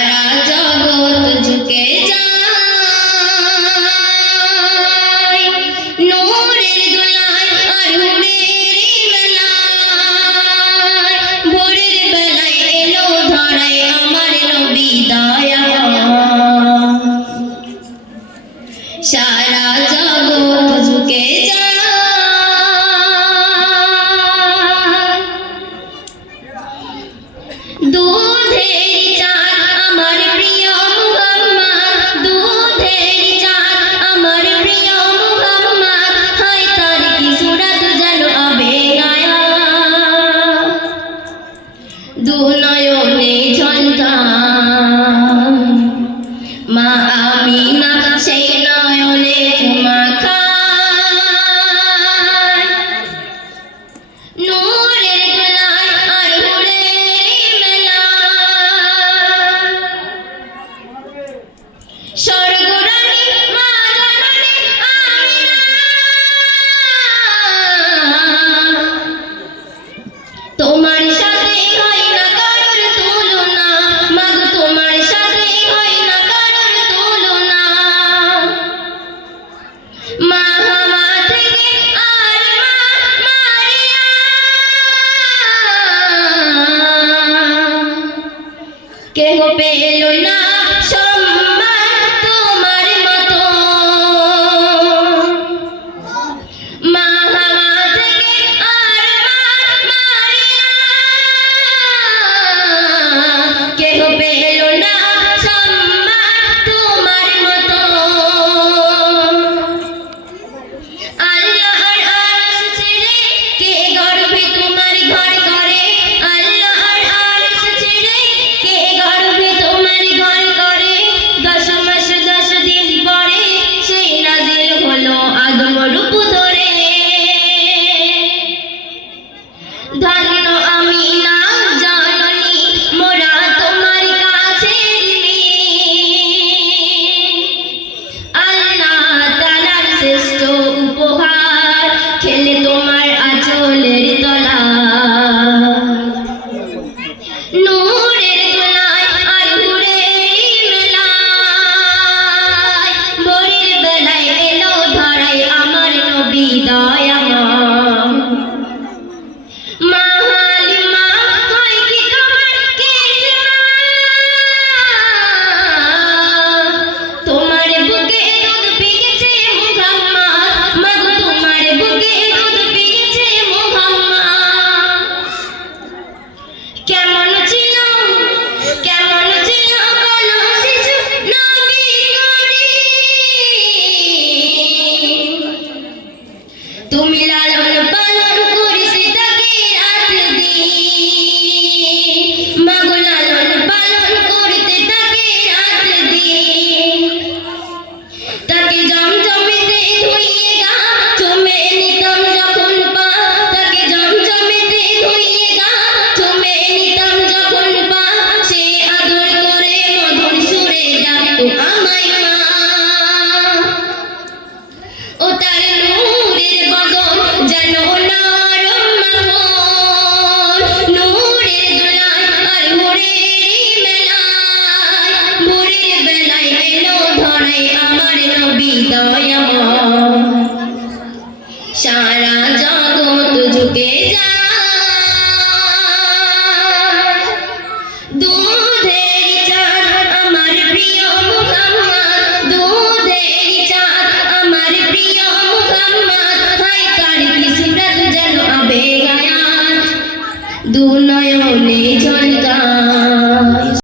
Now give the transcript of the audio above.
সারা জগৎ ঝুঁকে you're not No, দয়াময়